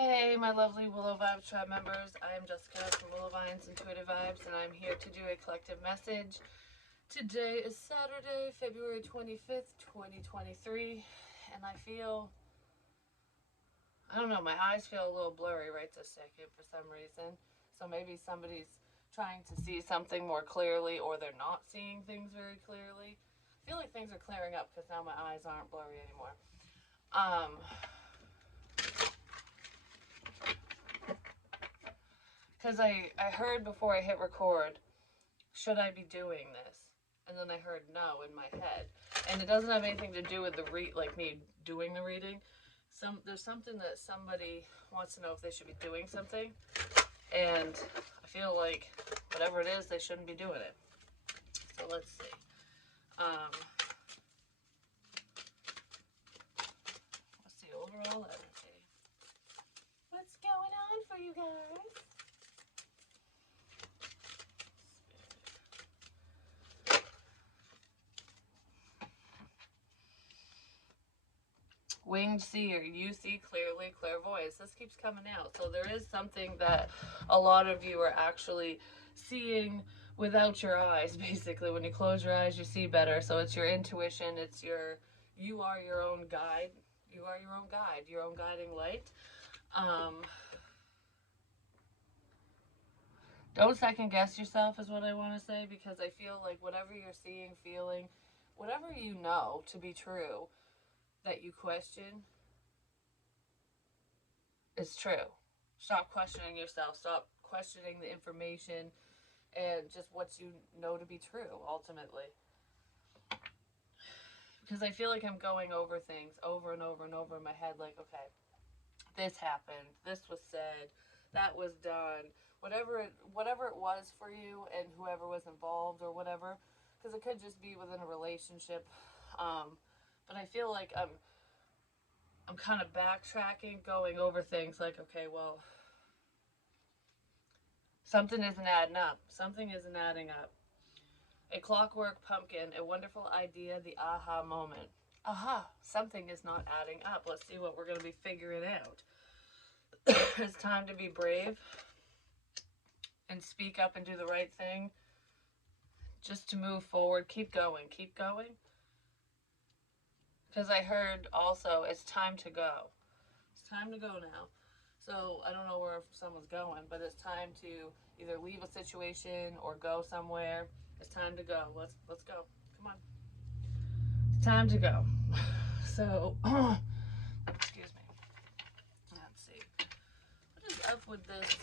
Hey, my lovely Willow Vibes Tribe members. I am Jessica from Willow Vines Intuitive Vibes, and I'm here to do a collective message. Today is Saturday, February 25th, 2023, and I don't know, my eyes feel a little blurry right this second for some reason. So maybe somebody's trying to see something more clearly, or they're not seeing things very clearly. I feel like things are clearing up because now my eyes aren't blurry anymore. Because I heard before I hit record, should I be doing this? And then I heard no in my head. And it doesn't have anything to do with like me doing the reading. There's something that somebody wants to know if they should be doing something. And I feel like whatever it is, they shouldn't be doing it. So let's see. What's the overall energy? What's going on for you guys? Winged seer, you see clearly, clairvoyance. This keeps coming out. So there is something that a lot of you are actually seeing without your eyes, basically. When you close your eyes, you see better. So it's your intuition, you are your own guide. You are your own guide, your own guiding light. Don't second guess yourself is what I want to say, because I feel like whatever you're seeing, feeling, whatever you know to be true that you question, is true. Stop questioning yourself. Stop questioning the information and just what you know to be true, ultimately. Because I feel like I'm going over things over and over and over in my head, like, okay, this happened, this was said, that was done, whatever it was for you and whoever was involved or whatever. Because it could just be within a relationship. But I feel like I'm kind of backtracking, going over things like, okay, well, something isn't adding up. Something isn't adding up. A clockwork pumpkin, a wonderful idea, the aha moment. Aha, something is not adding up. Let's see what we're going to be figuring out. It's time to be brave and speak up and do the right thing. Just to move forward. Keep going. Keep going. Because I heard also, it's time to go. It's time to go now. So I don't know where someone's going, but it's time to either leave a situation or go somewhere. It's time to go. Let's go. Come on. It's time to go. So, excuse me. Let's see. What is up with this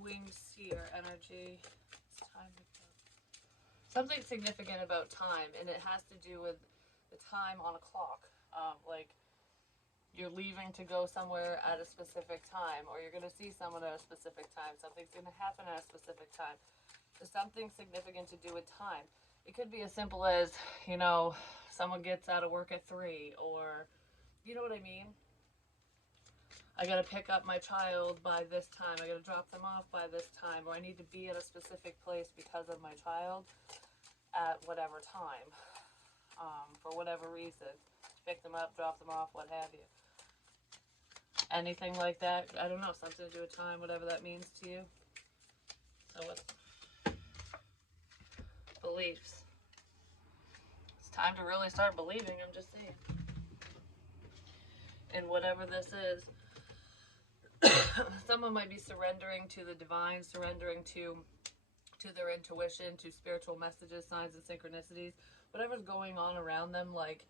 winged seer energy? It's time to go. Something significant about time, and it has to do with the time on a clock. Like, you're leaving to go somewhere at a specific time, or you're going to see someone at a specific time. Something's going to happen at a specific time. There's something significant to do with time. It could be as simple as, someone gets out of work at 3, or, you know what I mean? I gotta pick up my child by this time. I gotta drop them off by this time, or I need to be at a specific place because of my child at whatever time, for whatever reason. Pick them up, drop them off, what have you. Anything like that. I don't know, something to do with time, whatever that means to you. So what? Beliefs. It's time to really start believing, I'm just saying. And whatever this is, someone might be surrendering to the divine, surrendering to their intuition, to spiritual messages, signs, and synchronicities. Whatever's going on around them, like,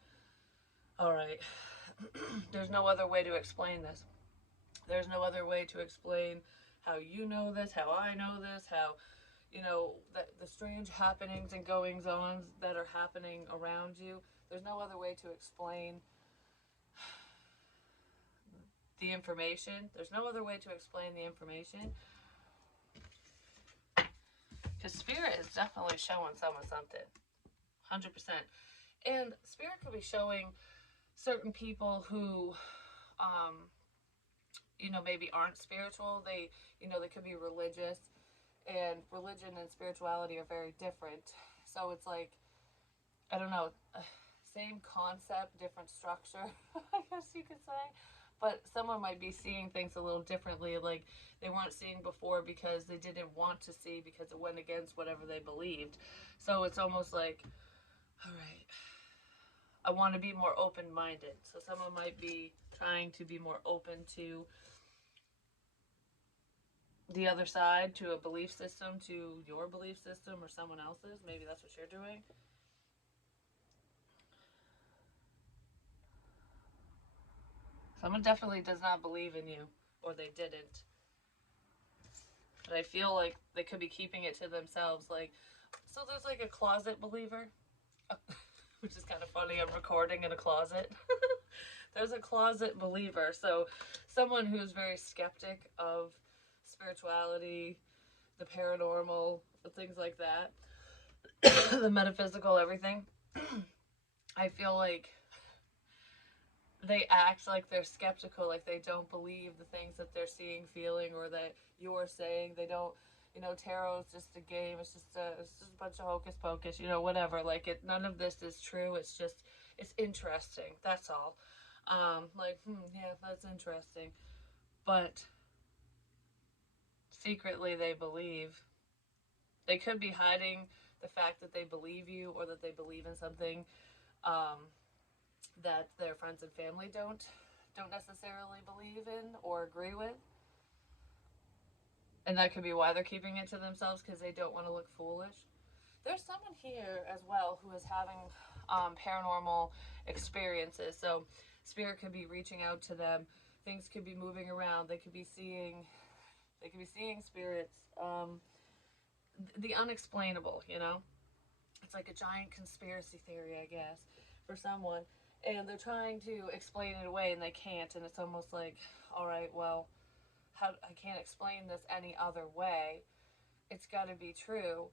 all right, there's no other way to explain this. There's no other way to explain how you know this, how I know this, how, the strange happenings and goings on that are happening around you. There's no other way to explain the information. There's no other way to explain the information. Because Spirit is definitely showing someone something. 100%. And Spirit could be showing certain people who, maybe aren't spiritual. They could be religious. And religion and spirituality are very different. So it's like, I don't know, same concept, different structure, I guess you could say. but someone might be seeing things a little differently, like they weren't seeing before because they didn't want to see because it went against whatever they believed. So it's almost like, all right, I want to be more open minded. So someone might be trying to be more open to the other side, to a belief system, to your belief system or someone else's. Maybe that's what you're doing. Someone definitely does not believe in you, or they didn't. But I feel like they could be keeping it to themselves. Like, so there's like a closet believer, which is kind of funny. I'm recording in a closet. There's a closet believer. So someone who's very skeptic of spirituality, the paranormal, things like that, the metaphysical, everything. I feel like they act like they're skeptical, like they don't believe the things that they're seeing, feeling, or that you're saying. They don't, tarot is just a game. It's just a bunch of hocus pocus, whatever. Like none of this is true. It's interesting. That's all. Yeah, that's interesting. But secretly, they believe. They could be hiding the fact that they believe you or that they believe in something. Um, that their friends and family don't necessarily believe in or agree with. And that could be why they're keeping it to themselves, because they don't want to look foolish. There's someone here as well who is having paranormal experiences. So spirit could be reaching out to them. Things could be moving around. They could be seeing spirits. The unexplainable. It's like a giant conspiracy theory, I guess, for someone. And they're trying to explain it away and they can't. And it's almost like, all right, well, I can't explain this any other way. It's got to be true.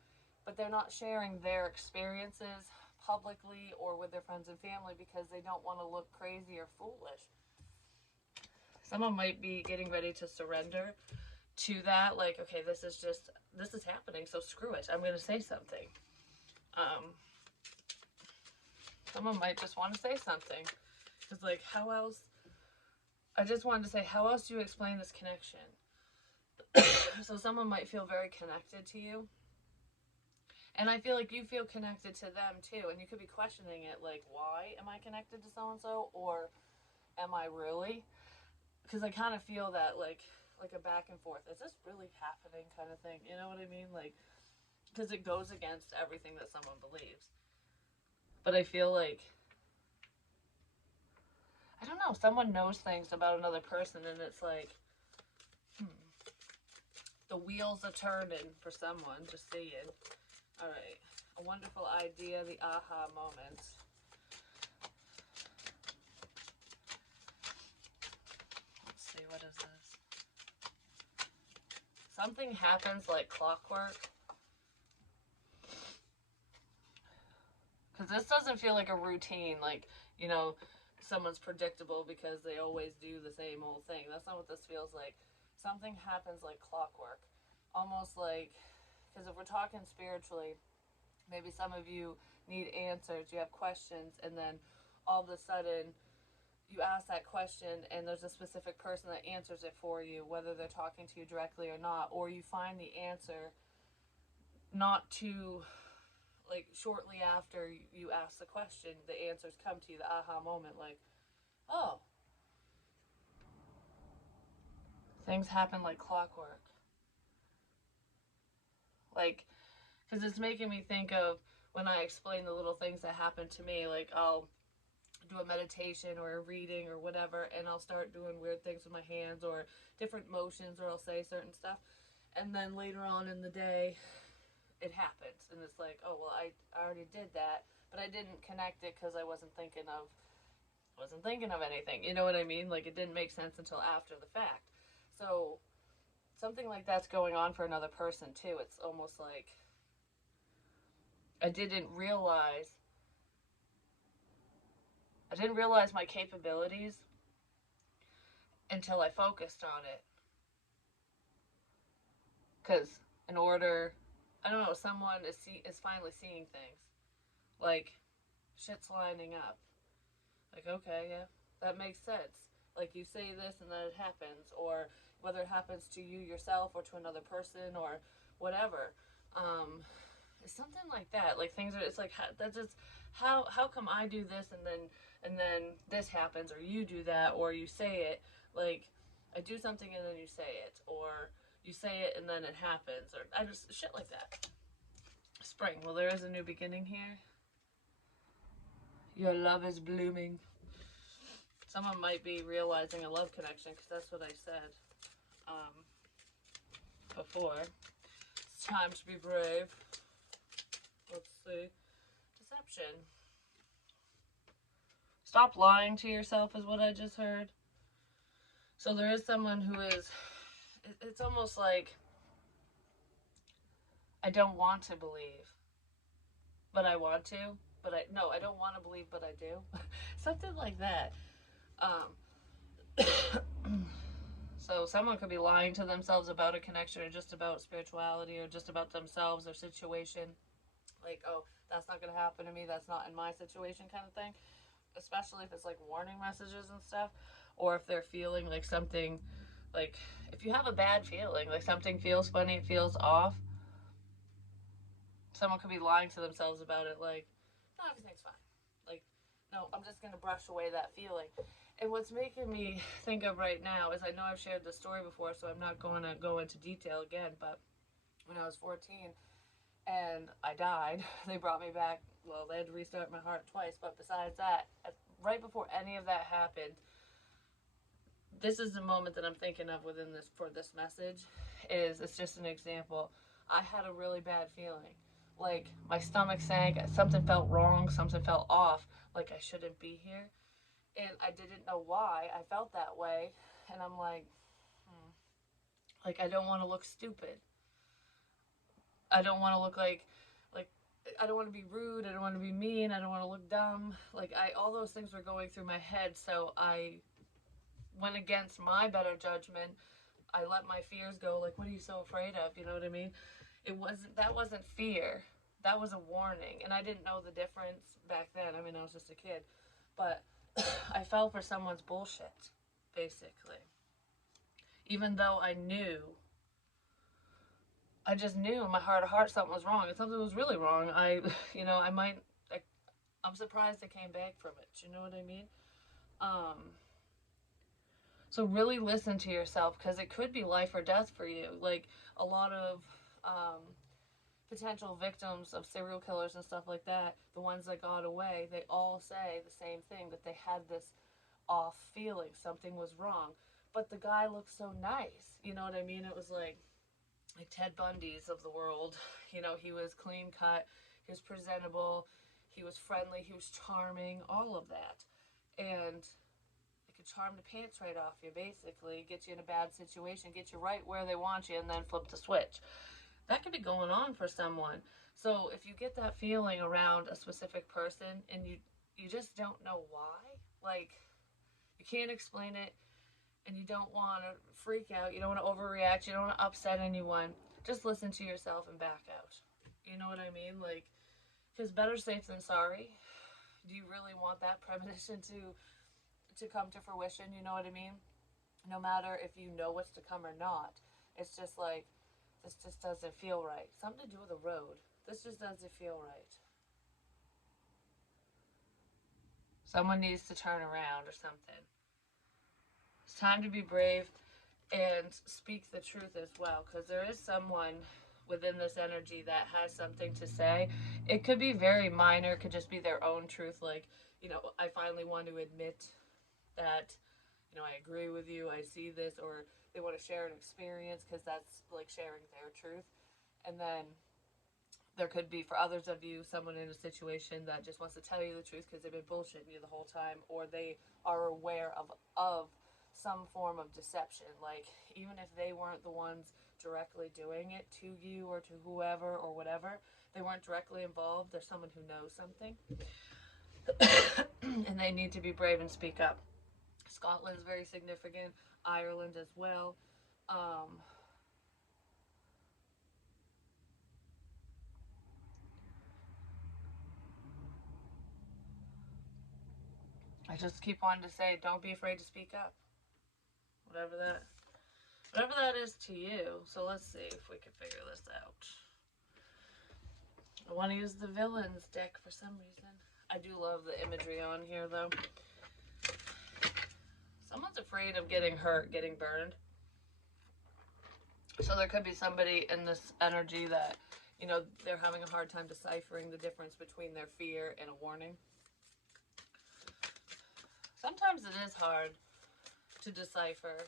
But they're not sharing their experiences publicly or with their friends and family because they don't want to look crazy or foolish. Someone might be getting ready to surrender to that. Like, okay, this is happening, so screw it. I'm going to say something. Someone might just want to say something. Because, like, how else? I just wanted to say, how else do you explain this connection? So someone might feel very connected to you. And I feel like you feel connected to them too. And you could be questioning it, like, why am I connected to so-and-so? Or am I really? Because I kind of feel that, like a back and forth. Is this really happening kind of thing? You know what I mean? Like, because it goes against everything that someone believes. But I feel like, I don't know, someone knows things about another person and it's like, the wheels are turning for someone, just seeing. All right, a wonderful idea, the aha moment. Let's see, what is this? Something happens like clockwork. Because this doesn't feel like a routine, like, someone's predictable because they always do the same old thing. That's not what this feels like. Something happens like clockwork. Almost like, because if we're talking spiritually, maybe some of you need answers, you have questions, and then all of a sudden you ask that question and there's a specific person that answers it for you, whether they're talking to you directly or not, or you find the answer not too, like, shortly after you ask the question, the answers come to you, the aha moment, like, oh, things happen like clockwork. Like, because it's making me think of when I explain the little things that happen to me. Like, I'll do a meditation or a reading or whatever, and I'll start doing weird things with my hands or different motions, or I'll say certain stuff. And then later on in the day, it happens. And it's like, oh, well, I already did that, but I didn't connect it because I wasn't thinking of anything. You know what I mean? Like, it didn't make sense until after the fact. So something like that's going on for another person too. It's almost like I didn't realize my capabilities until I focused on it. Because in order, I don't know, someone is finally seeing things. Like, shit's lining up. Like, okay, yeah, that makes sense. Like you say this and then it happens, or whether it happens to you yourself or to another person or whatever. It's something like that. Like things are. It's like that just how come I do this and then this happens, or you do that, or you say it. Like I do something and then you say it, or you say it and then it happens, or I just shit like that. Spring. Well, there is a new beginning here. Your love is blooming. Someone might be realizing a love connection because that's what I said before. It's time to be brave. Let's see. Deception. Stop lying to yourself is what I just heard. So there is someone who is, it's almost like, I don't want to believe, but I want to. But I don't want to believe, but I do. Something like that. So someone could be lying to themselves about a connection or just about spirituality or just about themselves or situation. Like, oh, that's not going to happen to me. That's not in my situation kind of thing. Especially if it's like warning messages and stuff. Or if they're feeling like something, like if you have a bad feeling, like something feels funny, it feels off. Someone could be lying to themselves about it, like, no, everything's fine. Like, no, I'm just going to brush away that feeling. And what's making me think of right now is I know I've shared this story before, so I'm not going to go into detail again, but when I was 14 and I died, they brought me back. Well, they had to restart my heart twice, but besides that, right before any of that happened, this is the moment that I'm thinking of within this for this message. It's just an example. I had a really bad feeling. Like my stomach sank, something felt wrong, something felt off, like I shouldn't be here. And I didn't know why I felt that way. And I'm like, like I don't want to look stupid. I don't want to look like I don't want to be rude. I don't want to be mean. I don't want to look dumb. Like all those things were going through my head. So I went against my better judgment. I let my fears go. Like, what are you so afraid of? You know what I mean? That wasn't fear. That was a warning. And I didn't know the difference back then. I mean, I was just a kid. But I fell for someone's bullshit, basically. Even though I just knew in my heart of hearts something was wrong. And something was really wrong. I'm surprised I came back from it. You know what I mean? So really listen to yourself because it could be life or death for you. Like a lot of potential victims of serial killers and stuff like that, the ones that got away, they all say the same thing, that they had this off feeling, something was wrong. But the guy looked so nice. You know what I mean? It was like Ted Bundy's of the world. You know, he was clean cut, he was presentable, he was friendly, he was charming, all of that. And it could charm the pants right off you, basically, get you in a bad situation, get you right where they want you, and then flip the switch. That could be going on for someone. So if you get that feeling around a specific person and you just don't know why, like you can't explain it and you don't want to freak out, you don't want to overreact, you don't want to upset anyone, just listen to yourself and back out. You know what I mean? Like, because better safe than sorry. Do you really want that premonition to come to fruition? You know what I mean? No matter if you know what's to come or not. It's just like, this just doesn't feel right. Something to do with the road. This just doesn't feel right. Someone needs to turn around or something. It's time to be brave and speak the truth as well, because there is someone within this energy that has something to say. It could be very minor, it could just be their own truth. Like, I finally want to admit that, I agree with you, I see this, or they want to share an experience because that's like sharing their truth. And then there could be, for others of you, someone in a situation that just wants to tell you the truth because they've been bullshitting you the whole time, or they are aware of some form of deception. Like, even if they weren't the ones directly doing it to you or to whoever or whatever, they weren't directly involved, there's someone who knows something. And they need to be brave and speak up. Scotland's very significant, Ireland as well. I just keep wanting to say, don't be afraid to speak up. whatever that is to you. So let's see if we can figure this out. I want to use the villains deck for some reason. I do love the imagery on here though. Someone's afraid of getting hurt, getting burned. So there could be somebody in this energy that, you know, they're having a hard time deciphering the difference between their fear and a warning. Sometimes it is hard to decipher,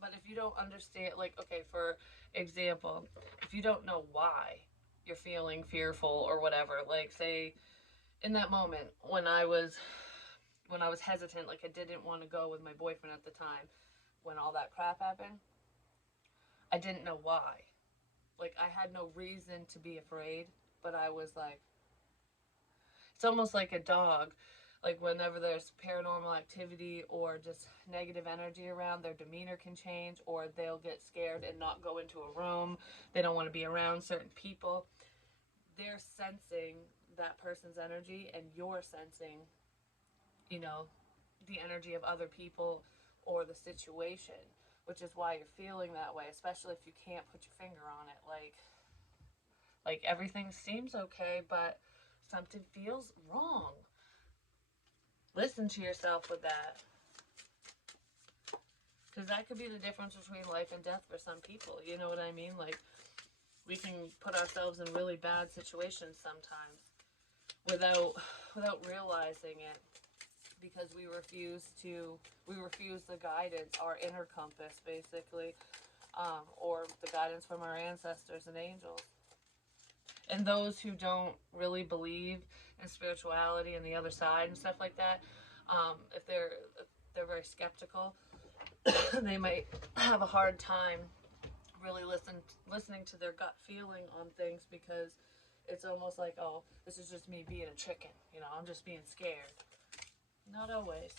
but if you don't understand, like, okay, for example, if you don't know why you're feeling fearful or whatever, like, say, in that moment when I was hesitant, like I didn't want to go with my boyfriend at the time, when all that crap happened, I didn't know why. Like, I had no reason to be afraid, but I was like, it's almost like a dog. Like, whenever there's paranormal activity or just negative energy around, their demeanor can change, or they'll get scared and not go into a room. They don't want to be around certain people. They're sensing that person's energy, and you're sensing, you know, the energy of other people or the situation, which is why you're feeling that way, especially if you can't put your finger on it. Like everything seems okay, but something feels wrong. Listen to yourself with that. Because that could be the difference between life and death for some people. You know what I mean? Like, we can put ourselves in really bad situations sometimes without realizing it, because we refuse the guidance, our inner compass, basically, or the guidance from our ancestors and angels. And those who don't really believe in spirituality and the other side and stuff like that, if they're very skeptical, they might have a hard time really listening to their gut feeling on things, because it's almost like, oh, this is just me being a chicken, you know, I'm just being scared. Not always.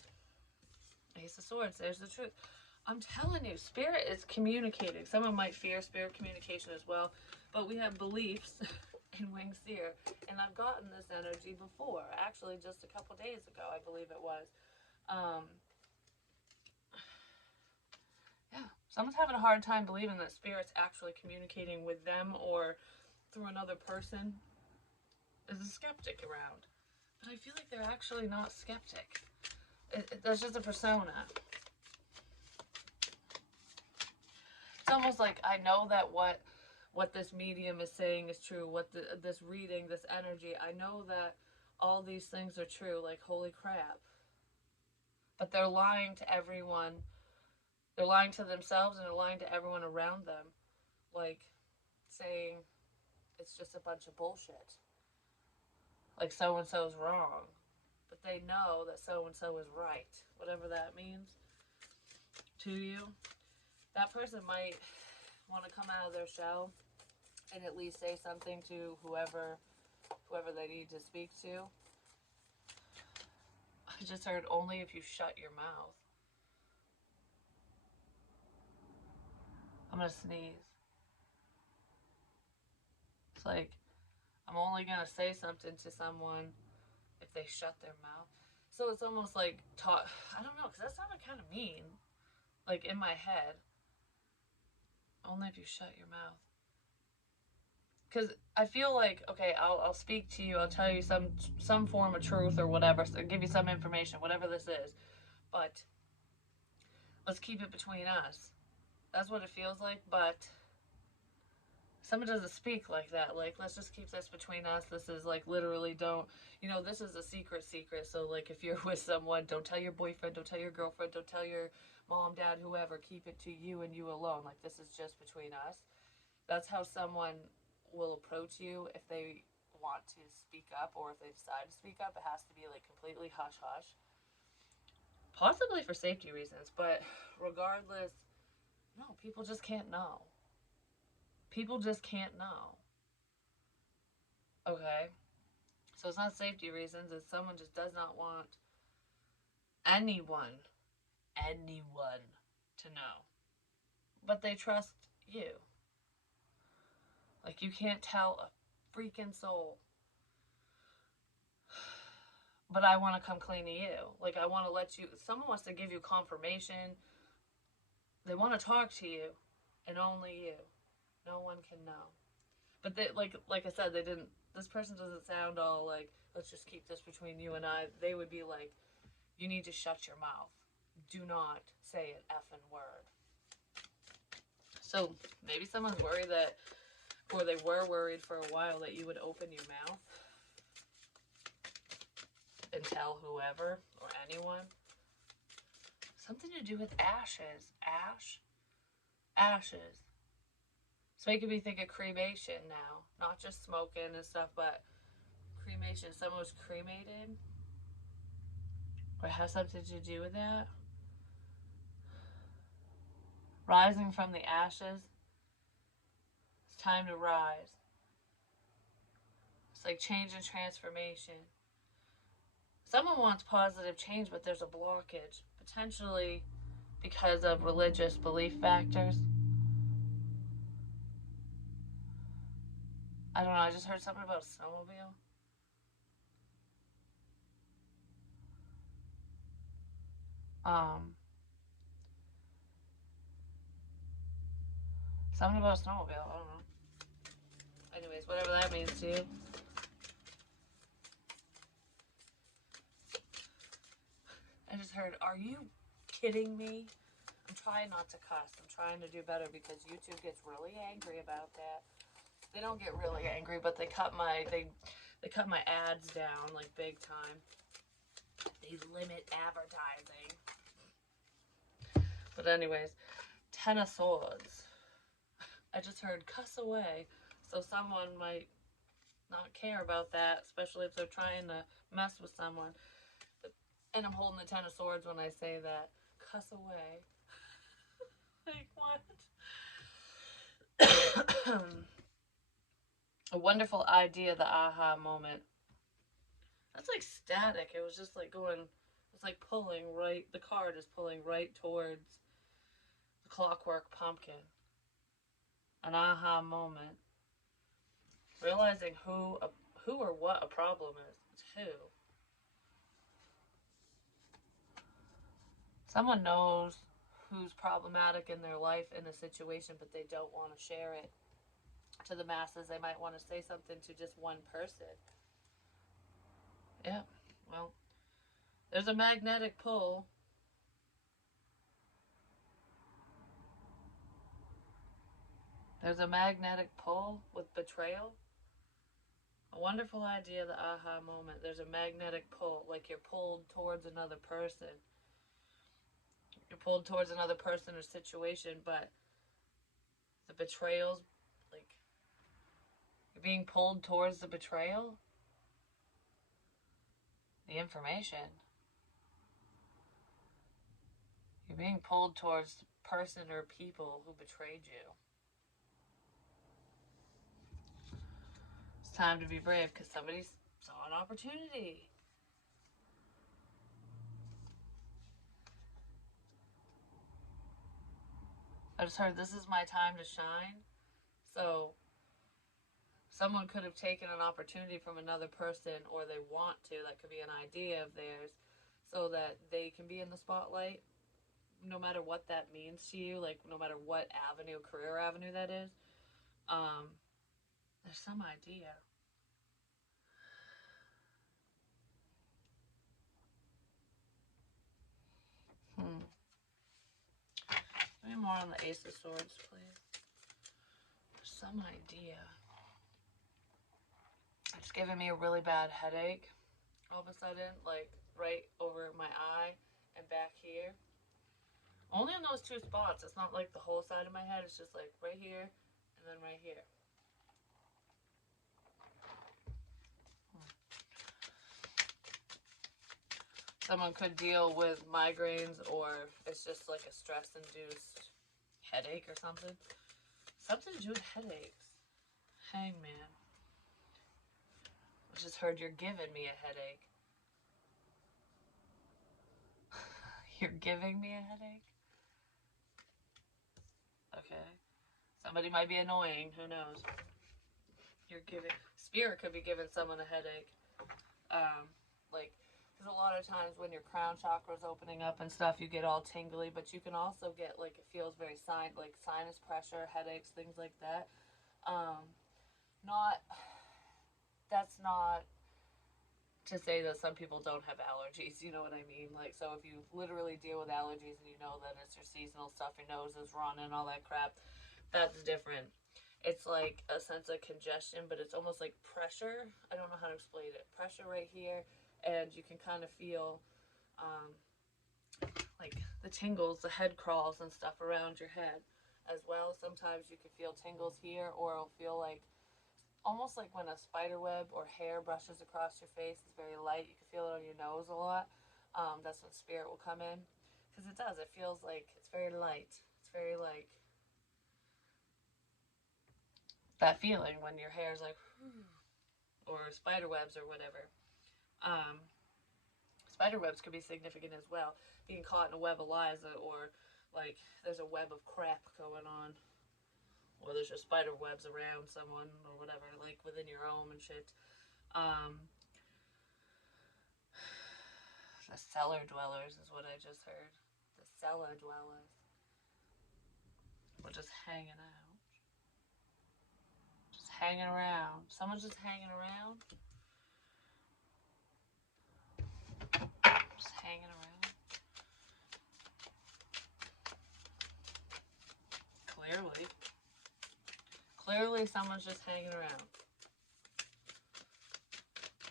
Ace of Swords, there's the truth. I'm telling you, spirit is communicating. Someone might fear spirit communication as well, but we have beliefs in Winged Seer, and I've gotten this energy before, actually just a couple days ago, I believe it was. Yeah, someone's having a hard time believing that spirit's actually communicating with them or through another person. There's a skeptic around, but I feel like they're actually not skeptic. That's just a persona. It's almost like I know that what this medium is saying is true, what this reading, this energy, I know that all these things are true, like, holy crap. But they're lying to everyone. They're lying to themselves, and they're lying to everyone around them. Like, saying it's just a bunch of bullshit. Like, so-and-so's wrong. But they know that so-and-so is right. Whatever that means to you. That person might want to come out of their shell and at least say something to whoever they need to speak to. I just heard, only if you shut your mouth. I'm gonna sneeze. It's like, I'm only gonna say something to someone if they shut their mouth. So it's almost like I don't know, because that sounded kind of mean. Like, in my head. Only if you shut your mouth. Because I feel like, okay, I'll speak to you, I'll tell you some form of truth or whatever, so give you some information, whatever this is, but let's keep it between us. That's what it feels like, but someone doesn't speak like that. Like, let's just keep this between us. This is like, literally, don't, you know, this is a secret. So, like, if you're with someone, don't tell your boyfriend, don't tell your girlfriend, don't tell your mom, dad, whoever. Keep it to you and you alone. Like, this is just between us. That's how someone will approach you if they want to speak up, or if they decide to speak up. It has to be like completely hush hush, possibly for safety reasons, but regardless, no, people just can't know. People just can't know. Okay, so it's not safety reasons, it's someone just does not want anyone to know, but they trust you. Like, you can't tell a freaking soul, but I want to come clean to you. Like, I want to let you, someone wants to give you confirmation want to talk to you, and only you. No one can know. But they, like I said, they didn't. This person doesn't sound all like, let's just keep this between you and I. They would be like, you need to shut your mouth. Do not say an effing word. So maybe someone's worried that, or they were worried for a while that you would open your mouth and tell whoever or anyone. Something to do with ashes. Ashes. It's making me think of cremation now. Not just smoking and stuff, but cremation. Someone was cremated. Or has something to do with that. Rising from the ashes. It's time to rise. It's like change and transformation. Someone wants positive change, but there's a blockage. Potentially because of religious belief factors. I don't know, I just heard something about a snowmobile. Something about a snowmobile, I don't know. Anyways, whatever that means to you. I just heard, are you kidding me? I'm trying not to cuss. I'm trying to do better because YouTube gets really angry about that. They don't get really angry, but they cut my ads down like big time. They limit advertising. But anyways, Ten of Swords. I just heard cuss away. So someone might not care about that, especially if they're trying to mess with someone. And I'm holding the Ten of Swords when I say that. Cuss away. Like, what? A wonderful idea, the aha moment. That's like static. It was just like going, it's like pulling right, the card is pulling right towards the Clockwork Pumpkin. An aha moment. Realizing who or what a problem is. It's who. Someone knows who's problematic in their life in a situation, but they don't want to share it to the masses. They might want to say something to just one person. Yeah, well, there's a magnetic pull. There's a magnetic pull with betrayal. A wonderful idea, the aha moment. There's a magnetic pull, like you're pulled towards another person. You're pulled towards another person or situation, but the betrayal's like, you're being pulled towards the betrayal. The information. You're being pulled towards the person or people who betrayed you. It's time to be brave because somebody saw an opportunity. I just heard this is my time to shine. So someone could have taken an opportunity from another person, or they want to. That could be an idea of theirs, so that they can be in the spotlight, no matter what that means to you, like no matter what avenue, career avenue that is. There's some idea. Maybe more on the Ace of Swords, please. There's some idea. It's giving me a really bad headache all of a sudden, like right over my eye and back here. Only in those two spots. It's not like the whole side of my head. It's just like right here and then right here. Someone could deal with migraines, or it's just like a stress-induced headache or something. Something to do with headaches. Hangman. I just heard you're giving me a headache. You're giving me a headache? Okay. Somebody might be annoying. Who knows? You're giving... Spirit could be giving someone a headache. Like... Because a lot of times when your crown chakra is opening up and stuff, you get all tingly, but you can also get, like, it feels very sinus pressure, headaches, things like that. Not That's not to say that some people don't have allergies, you know what I mean? Like, so if you literally deal with allergies and you know that it's your seasonal stuff, your nose is running, all that crap, that's different. It's like a sense of congestion, but it's almost like pressure. I don't know how to explain it. Pressure right here, and you can kind of feel um, like the tingles, the head crawls and stuff around your head as well. Sometimes you can feel tingles here, or it'll feel like almost like when a spider web or hair brushes across your face. It's very light. You can feel it on your nose a lot. That's when spirit will come in, because it does. It feels like it's very light. It's very like that feeling when your hair's like, or spider webs or whatever. Um, Spider webs could be significant as well. Being caught in a web of lies, or like there's a web of crap going on, or there's just spider webs around someone or whatever, like within your home and shit. Um, the cellar dwellers is what I just heard. The cellar dwellers. We're just hanging out. Just hanging around. Someone's just hanging around. Just hanging around. Clearly someone's just hanging around.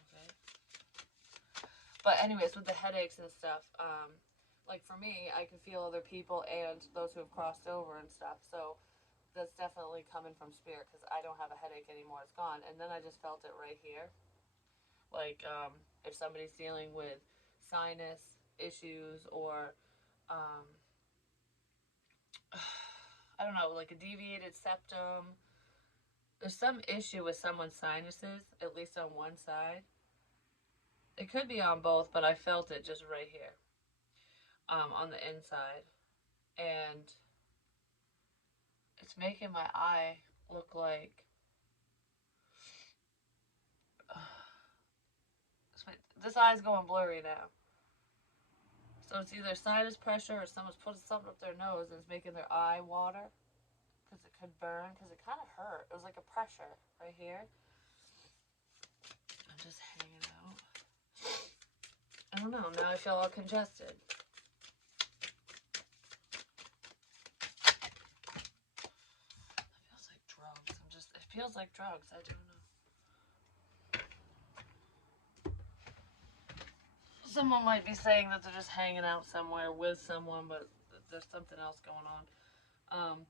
Okay. But anyways, with the headaches and stuff, like for me, I can feel other people and those who have crossed over and stuff. So that's definitely coming from spirit, because I don't have a headache anymore. It's gone. And then I just felt it right here. Like if somebody's dealing with sinus issues, or I don't know, like a deviated septum. There's some issue with someone's sinuses, at least on one side. It could be on both, but I felt it just right here, on the inside. And it's making my eye look like... this eye's going blurry now. So it's either sinus pressure or someone's putting something up their nose and it's making their eye water, because it could burn, because it kind of hurt. It was like a pressure right here. I'm just hanging out. I don't know. Now I feel all congested. It feels like drugs. It feels like drugs. I don't know. Someone might be saying that they're just hanging out somewhere with someone, but there's something else going on.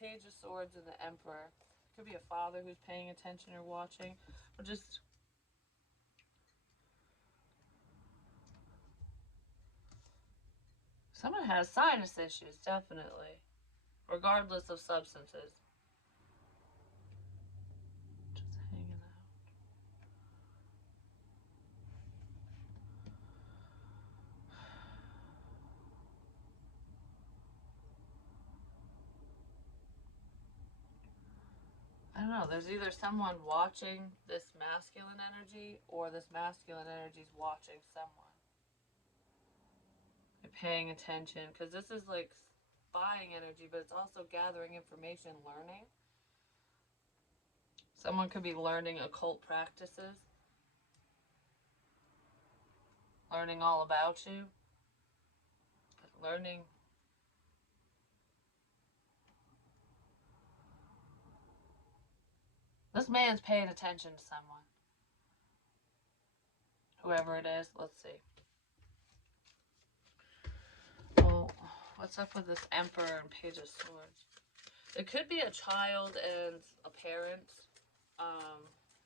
Page of Swords and the Emperor. Could be a father who's paying attention or watching, or just... someone has sinus issues, definitely, regardless of substances. Just hanging out. I don't know, there's either someone watching this masculine energy, or this masculine energy is watching someone. They're paying attention, because this is like spying energy, but it's also gathering information, learning. Someone could be learning occult practices, learning all about you, learning... this man's paying attention to someone. Whoever it is, let's see. Well, what's up with this Emperor and Page of Swords? It could be a child and a parent,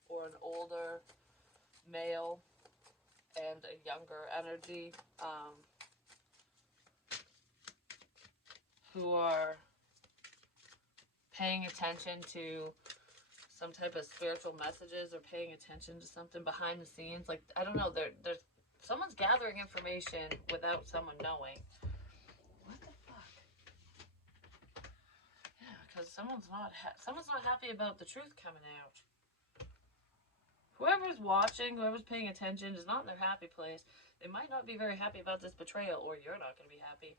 or an older male and a younger energy, who are paying attention to some type of spiritual messages, or paying attention to something behind the scenes. Like, I don't know, there's someone's gathering information without someone knowing. What the fuck? Yeah, because someone's not happy about the truth coming out. Whoever's watching, whoever's paying attention, is not in their happy place. They might not be very happy about this betrayal, or you're not going to be happy.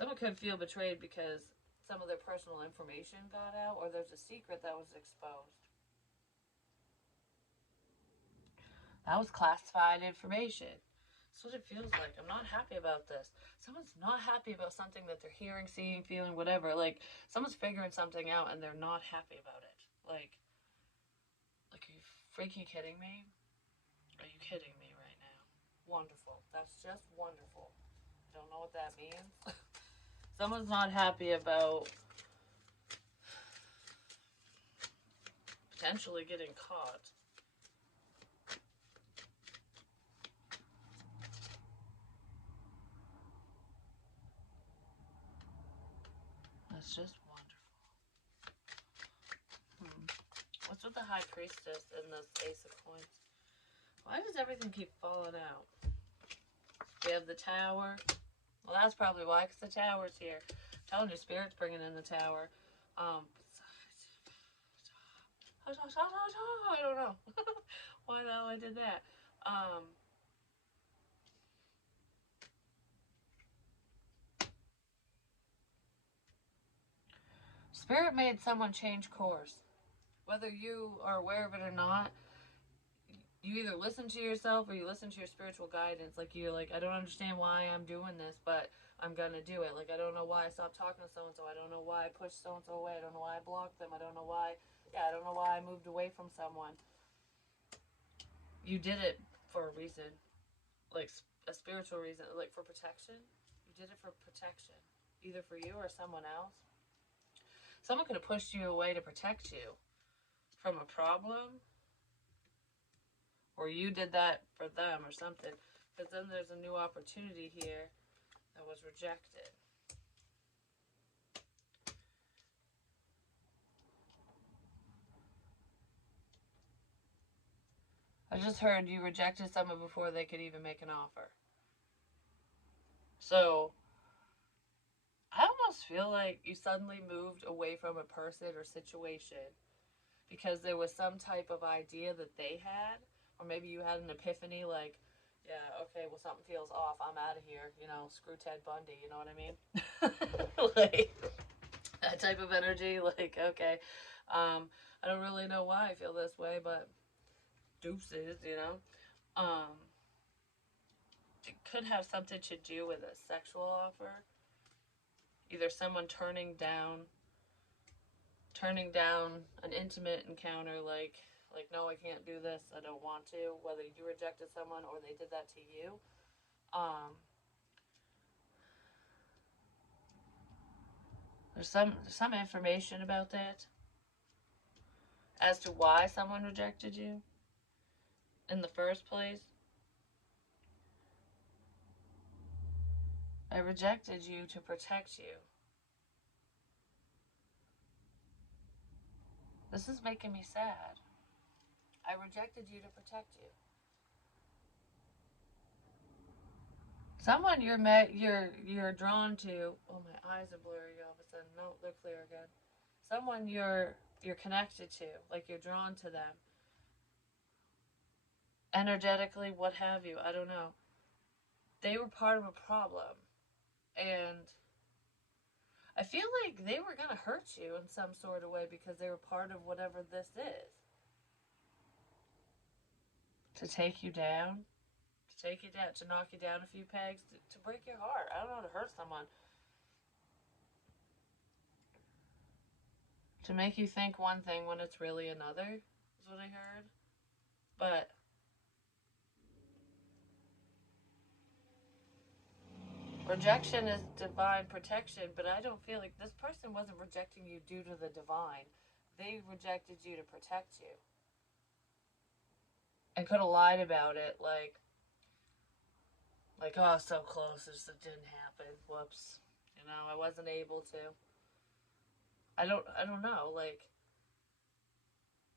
Someone could feel betrayed because some of their personal information got out, or there's a secret that was exposed. That was classified information. That's what it feels like. I'm not happy about this. Someone's not happy about something that they're hearing, seeing, feeling, whatever. Like, someone's figuring something out and they're not happy about it. Like, are you freaking kidding me? Are you kidding me right now? Wonderful. That's just wonderful. I don't know what that means. Someone's not happy about potentially getting caught. That's just wonderful. What's with the High Priestess and this Ace of Coins? Why does everything keep falling out? We have the Tower. Well, that's probably why, because the Tower's here. I'm telling you, Spirit's bringing in the Tower. I don't know why the hell I did that. Spirit made someone change course. Whether you are aware of it or not, you either listen to yourself or you listen to your spiritual guidance. Like, you're like, I don't understand why I'm doing this, but I'm gonna do it. Like, I don't know why I stopped talking to so-and-so. I don't know why I pushed so-and-so away. I don't know why I blocked them. I don't know why, I don't know why I moved away from someone. You did it for a reason. Like, a spiritual reason. Like, for protection. You did it for protection. Either for you or someone else. Someone could have pushed you away to protect you from a problem, or you did that for them or something. Because then there's a new opportunity here that was rejected. I just heard you rejected someone before they could even make an offer. So, I almost feel like you suddenly moved away from a person or situation because there was some type of idea that they had, or maybe you had an epiphany like, yeah, okay, well, something feels off. I'm out of here. You know, screw Ted Bundy. You know what I mean? Like, that type of energy. Like, okay, I don't really know why I feel this way, but deuces, you know. It could have something to do with a sexual offer. Either someone turning down an intimate encounter, like, no, I can't do this, I don't want to, whether you rejected someone or they did that to you. There's some information about that as to why someone rejected you in the first place. I rejected you to protect you. This is making me sad. I rejected you to protect you. Someone you're drawn to. Oh, my eyes are blurry all of a sudden. No, they're clear again. Someone you're connected to, like you're drawn to them. Energetically, what have you? I don't know. They were part of a problem, and I feel like they were gonna hurt you in some sort of way because they were part of whatever this is. To take you down, to knock you down a few pegs, to break your heart. I don't know, to hurt someone. To make you think one thing when it's really another, is what I heard. But rejection is divine protection, but I don't feel like this person wasn't rejecting you due to the divine. They rejected you to protect you. And could have lied about it, oh, so close, it didn't happen. Whoops. You know, I wasn't able to. I don't know, like,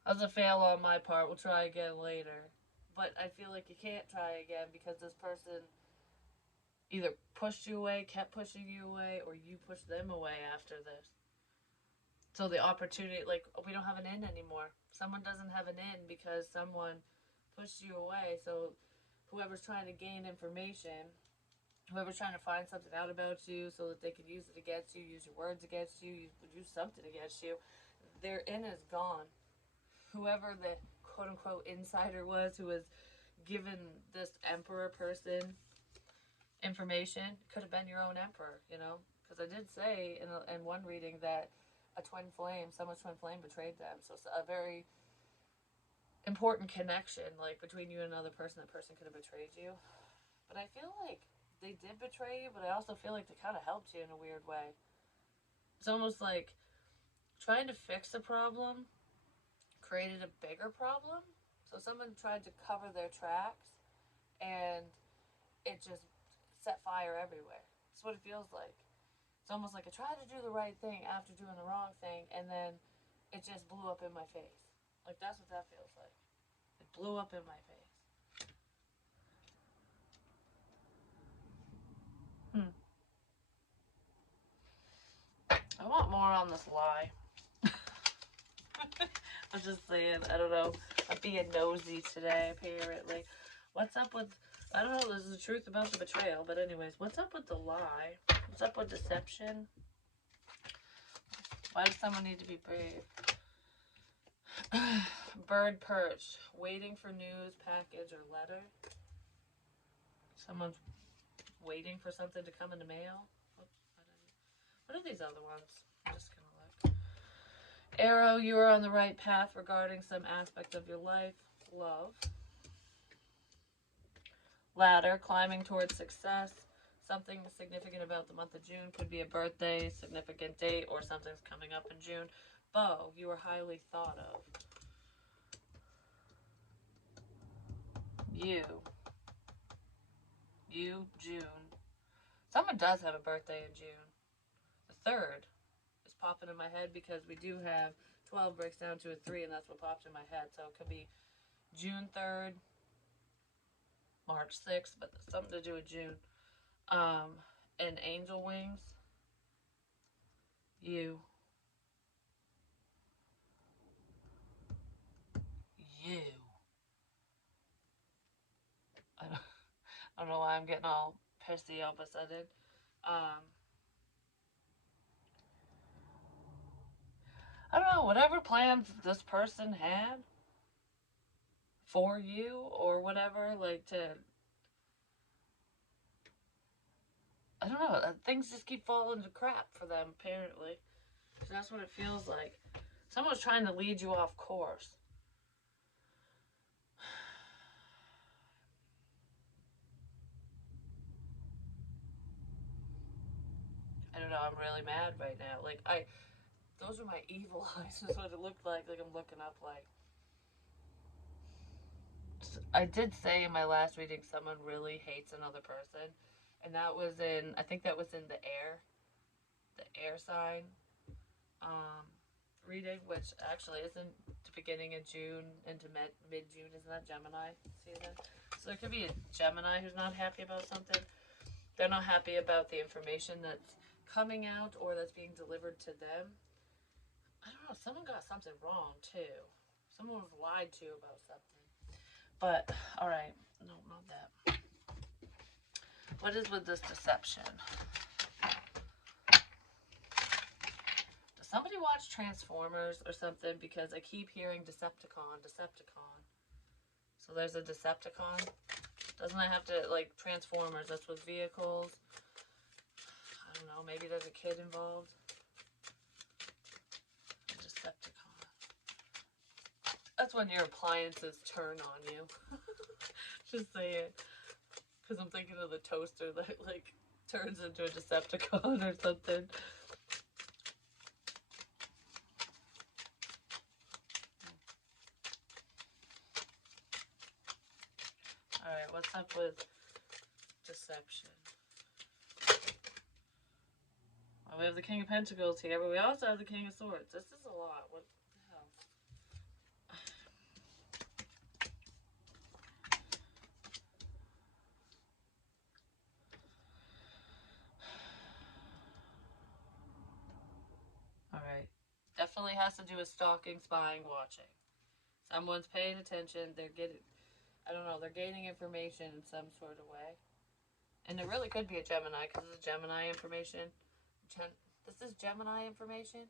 that was a fail on my part. We'll try again later. But I feel like you can't try again because this person either pushed you away, kept pushing you away, or you pushed them away after this. So the opportunity, like, we don't have an in anymore. Someone doesn't have an in because someone pushed you away. So whoever's trying to gain information whoever's trying to find something out about you so that they can use it against you, use your words against you, use something against you, their in is gone. Whoever the quote unquote insider was who was given this emperor person information could have been your own emperor, you know? Because I did say in one reading that someone's twin flame betrayed them. So it's a very important connection, like between you and another person. That person could have betrayed you. But I feel like they did betray you, but I also feel like they kind of helped you in a weird way. It's almost like trying to fix a problem created a bigger problem. So someone tried to cover their tracks and it just set fire everywhere. That's what it feels like. It's almost like I tried to do the right thing after doing the wrong thing and then it just blew up in my face. Like that's what that feels like. It blew up in my face. Hmm. I want more on this lie. I'm just saying, I don't know. I'm being nosy today, apparently. What's up with, I don't know, there's the truth about the betrayal, but anyways, what's up with the lie? What's up with deception? Why does someone need to be brave? Bird perched, waiting for news, package, or letter. Someone's waiting for something to come in the mail. What are these other ones? I'm just gonna look. Arrow, you are on the right path regarding some aspect of your life. Love. Ladder, climbing towards success. Something significant about the month of June. Could be a birthday, significant date, or something's coming up in June. Bow, you are highly thought of. You, June. Someone does have a birthday in June. The 3rd is popping in my head because we do have 12 breaks down to a 3, and that's what popped in my head. So it could be June 3rd, March 6th, but something to do with June. And angel wings. You. I don't know why I'm getting all pissy all of a sudden. I don't know, whatever plans this person had for you or whatever, like to, I don't know, things just keep falling to crap for them, apparently. So that's what it feels like. Someone's trying to lead you off course. I don't know, I'm really mad right now. Like, those are my evil eyes, is what it looked like I'm looking up like. I did say in my last reading someone really hates another person. And that was I think that was in the air sign um, reading, which actually isn't the beginning of June into mid June. Isn't that Gemini? See that? So there could be a Gemini who's not happy about something. They're not happy about the information that's coming out or that's being delivered to them. I don't know. Someone got something wrong too. Someone was lied to about something. But, alright. No, not that. What is with this deception? Does somebody watch Transformers or something? Because I keep hearing Decepticon. So there's a Decepticon. Doesn't it have to, like, Transformers, that's with vehicles. I don't know, maybe there's a kid involved. A Decepticon. That's when your appliances turn on you. Just saying. Because I'm thinking of the toaster that, like, turns into a Decepticon or something. Alright, what's up with deception? Well, we have the King of Pentacles here, but we also have the King of Swords. This is a lot. What the hell? Alright. Definitely has to do with stalking, spying, watching. Someone's paying attention. They're getting, I don't know, they're gaining information in some sort of way. And it really could be a Gemini because it's Gemini information. This is Gemini information.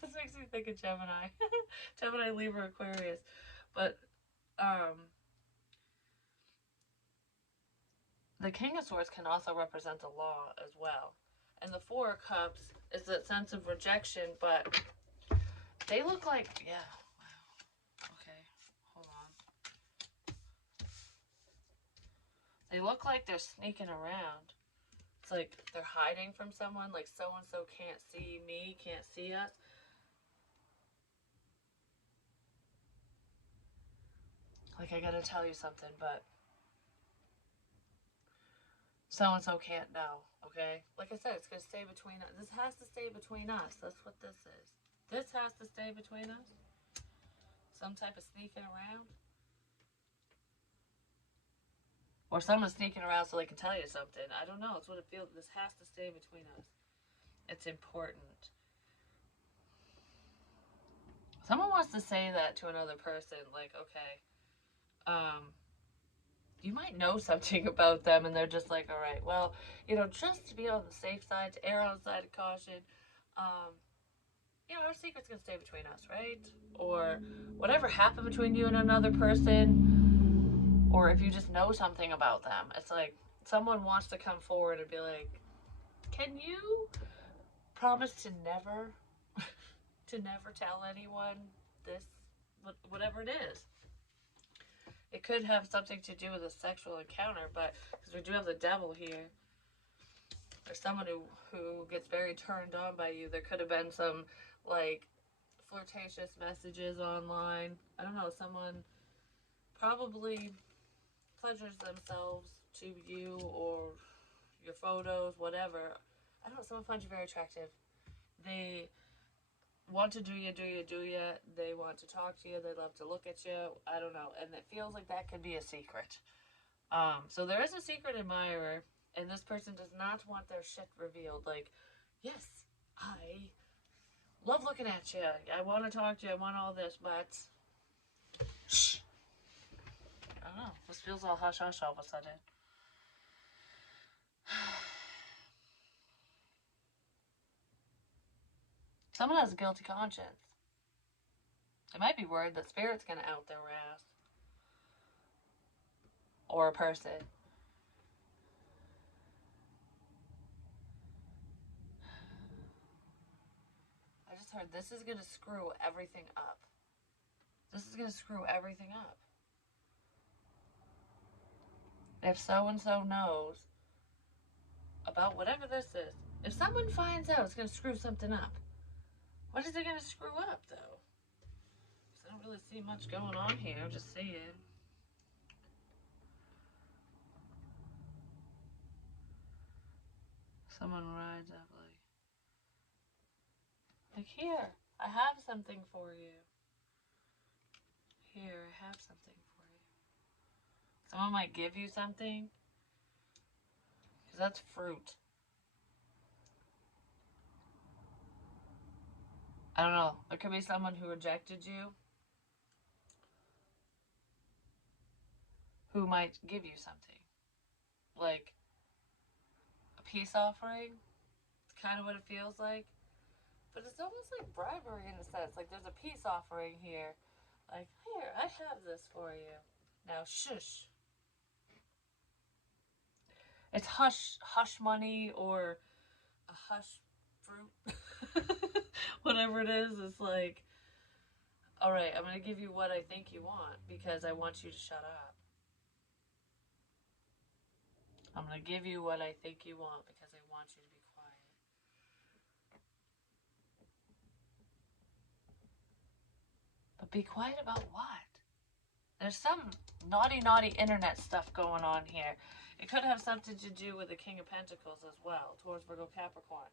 This makes me think of Gemini. Gemini, Libra, Aquarius. But the King of Swords can also represent the law as well. And the Four of Cups is that sense of rejection, but they look like, yeah, wow. Okay, hold on. They look like they're sneaking around. It's like they're hiding from someone, like so-and-so can't see me, can't see us. Like, I gotta tell you something, but so-and-so can't know, okay? Like I said, it's gonna stay between us. This has to stay between us. That's what this is. This has to stay between us. Some type of sneaking around. Or someone's sneaking around so they can tell you something. I don't know. It's what it feels. This has to stay between us. It's important. Someone wants to say that to another person, like, okay, you might know something about them, and they're just like, all right, well, just to be on the safe side, to err on the side of caution, our secret's gonna stay between us, right? Or whatever happened between you and another person, or if you just know something about them, it's like someone wants to come forward and be like, can you promise to never tell anyone this, whatever it is? It could have something to do with a sexual encounter, but because we do have the devil here, there's someone who gets very turned on by you. There could have been some, like, flirtatious messages online. I don't know, someone probably pleasures themselves to you or your photos, whatever. I don't know, someone finds you very attractive. They want to do you. They want to talk to you. They love to look at you. I don't know. And it feels like that could be a secret. So there is a secret admirer, and this person does not want their shit revealed. Like, yes, I love looking at you. I want to talk to you. I want all this, but shh. I don't know. This feels all hush hush all of a sudden. Someone has a guilty conscience. They might be worried that spirit's gonna out their ass. Or a person. I just heard this is gonna screw everything up. This is gonna screw everything up. If so-and-so knows about whatever this is, if someone finds out, it's gonna screw something up. What is it gonna screw up, though? I don't really see much going on here. I'm just saying. Someone rides up like, here, I have something for you. Here, I have something for you. Someone might give you something. Because that's fruit. I don't know. There could be someone who rejected you, who might give you something. Like a peace offering. It's kind of what it feels like. But it's almost like bribery in a sense. Like, there's a peace offering here. Like, here, I have this for you. Now, shush. It's hush money or a hush fruit. Whatever it is, it's like, all right, I'm going to give you what I think you want because I want you to shut up. I'm going to give you what I think you want because I want you to be quiet. But be quiet about what? There's some naughty internet stuff going on here. It could have something to do with the King of Pentacles as well, Taurus, Virgo, Capricorn.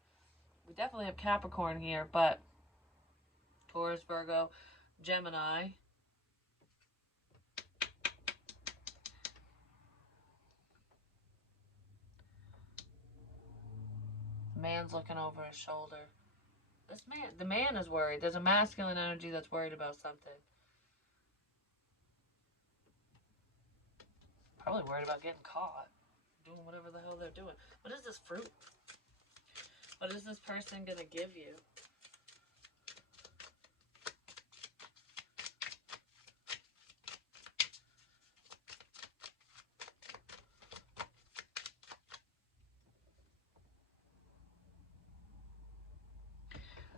We definitely have Capricorn here, but Taurus, Virgo, Gemini. The man's looking over his shoulder. The man is worried. There's a masculine energy that's worried about something. Probably worried about getting caught. doing whatever the hell they're doing. What is this fruit? What is this person gonna give you?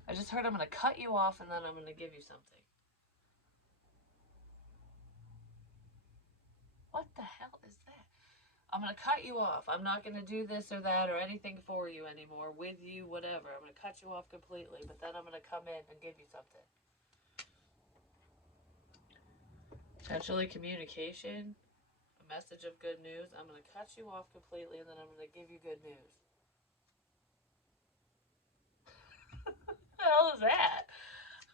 I just heard I'm gonna cut you off and then I'm gonna give you something. What the hell is that? I'm going to cut you off. I'm not going to do this or that or anything for you anymore, with you, whatever. I'm going to cut you off completely, but then I'm going to come in and give you something. Potentially communication, a message of good news. I'm going to cut you off completely and then I'm going to give you good news. What the hell is that?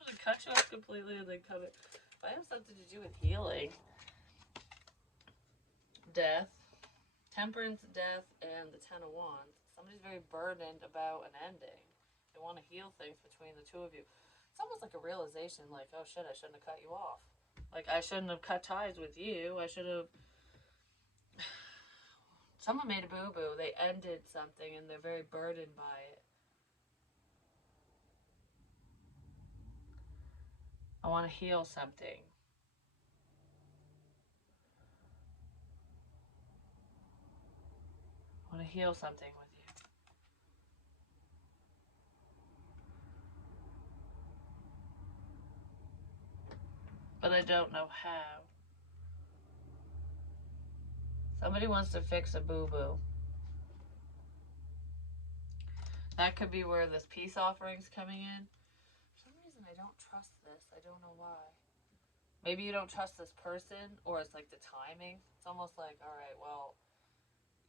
I'm going to cut you off completely and then come in. If I have something to do with healing, death, temperance, death, and the Ten of Wands. Somebody's very burdened about an ending. They want to heal things between the two of you. It's almost like a realization, like, oh shit, I shouldn't have cut you off. Like, I shouldn't have cut ties with you. I should have... Someone made a boo-boo. They ended something and they're very burdened by it. I want to heal something. I want to heal something with you. But I don't know how. Somebody wants to fix a boo-boo. That could be where this peace offering's coming in. For some reason, I don't trust this. I don't know why. Maybe you don't trust this person, or it's like the timing. It's almost like, all right, well,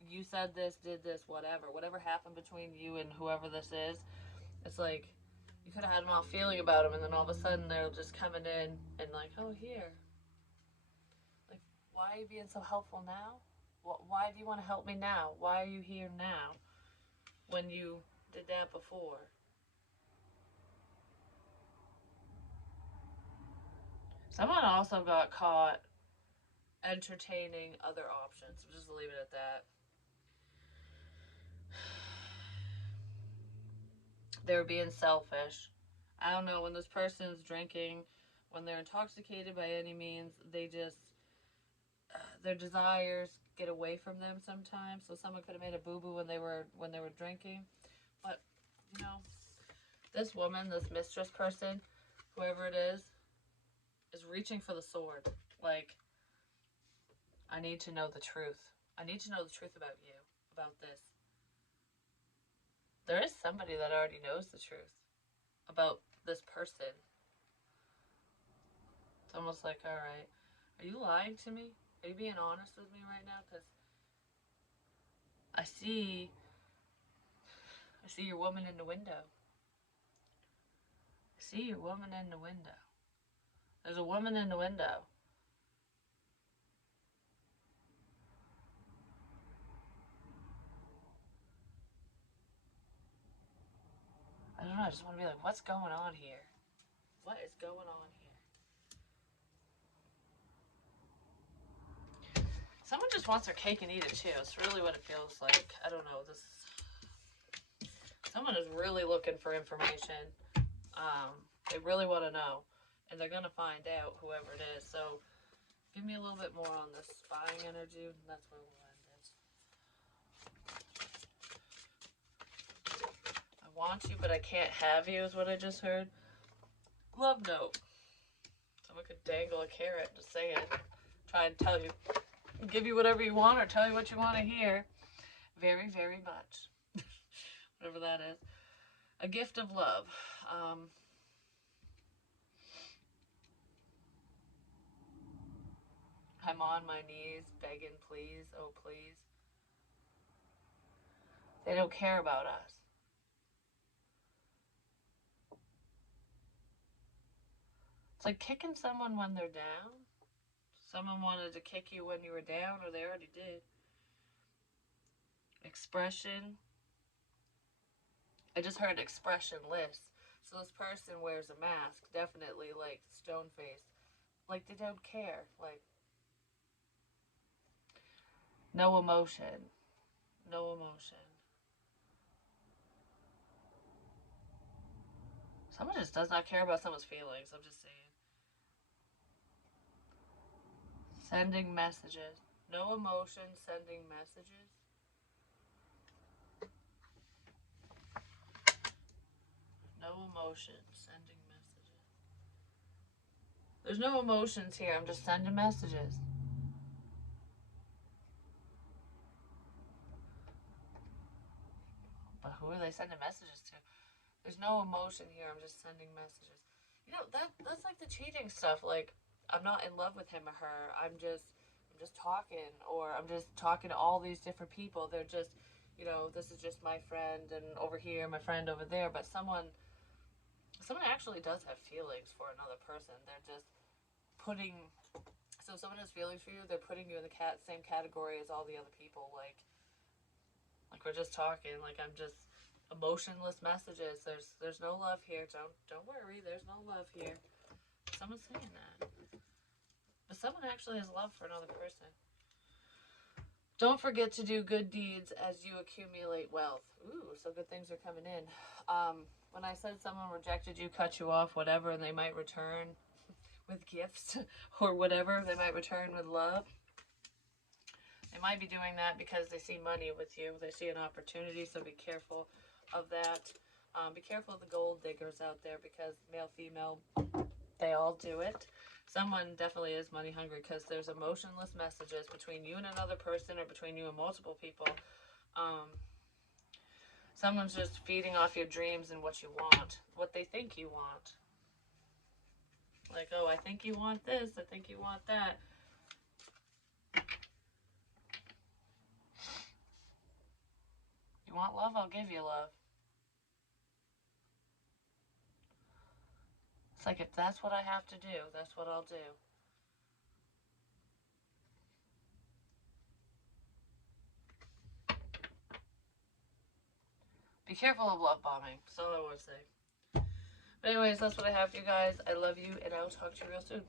you said this, did this, whatever. Whatever happened between you and whoever this is, it's like you could have had an off feeling about them, and then all of a sudden they're just coming in and like, oh, here. Like, why are you being so helpful now? Why do you want to help me now? Why are you here now when you did that before? Someone also got caught entertaining other options. We'll just leave it at that. They were being selfish. I don't know, when this person's drinking, when they're intoxicated by any means, they just, their desires get away from them sometimes. So someone could have made a boo-boo when they were drinking. But, you know, this woman, this mistress person, whoever it is reaching for the sword. Like, I need to know the truth. I need to know the truth about you, about this. There is somebody that already knows the truth about this person. It's almost like, all right, are you lying to me? Are you being honest with me right now? Because I see your woman in the window. I see your woman in the window. There's a woman in the window. I don't know, I just want to be like, what's going on here? What is going on here? Someone just wants their cake and eat it too. It's really what it feels like. I don't know. Someone is really looking for information. They really want to know. And they're going to find out, whoever it is. So, give me a little bit more on this spying energy. That's where we'll end it. I want you, but I can't have you, is what I just heard. Love note. Someone could dangle a carrot, just say it. Try and tell you, give you whatever you want or tell you what you want to hear. Very, very much. Whatever that is. A gift of love. I'm on my knees begging, please, oh please. They don't care about us. It's like kicking someone when they're down. Someone wanted to kick you when you were down, or they already did. Expression. I just heard expressionless. So this person wears a mask, definitely, like, stone face. Like, they don't care. Like, no emotion. No emotion. Someone just does not care about someone's feelings. I'm just saying. Sending messages. No emotion, sending messages. No emotion, sending messages. There's no emotions here. I'm just sending messages. But who are they sending messages to? There's no emotion here. I'm just sending messages. You know, that's like the cheating stuff. Like, I'm not in love with him or her. I'm just talking, or I'm just talking to all these different people. They're just, this is just my friend, and over here, my friend over there. But someone actually does have feelings for another person. They're just putting. So if someone has feelings for you, they're putting you in the same category as all the other people. Like we're just talking. Like I'm just emotionless messages. There's no love here. Don't worry. There's no love here. Someone's saying that, but someone actually has love for another person. Don't forget to do good deeds as you accumulate wealth. Ooh, so good things are coming in. When I said someone rejected you, cut you off, whatever, and they might return with gifts or whatever, they might return with love. They might be doing that because they see money with you. They see an opportunity, so be careful of that. Be careful of the gold diggers out there, because male, female, they all do it. Someone definitely is money hungry, because there's emotionless messages between you and another person, or between you and multiple people. Someone's just feeding off your dreams and what you want, what they think you want. Like, oh, I think you want this, I think you want that. You want love? I'll give you love. It's like, if that's what I have to do, that's what I'll do. Be careful of love bombing. That's all I want to say. But anyways, that's what I have for you guys. I love you, and I will talk to you real soon.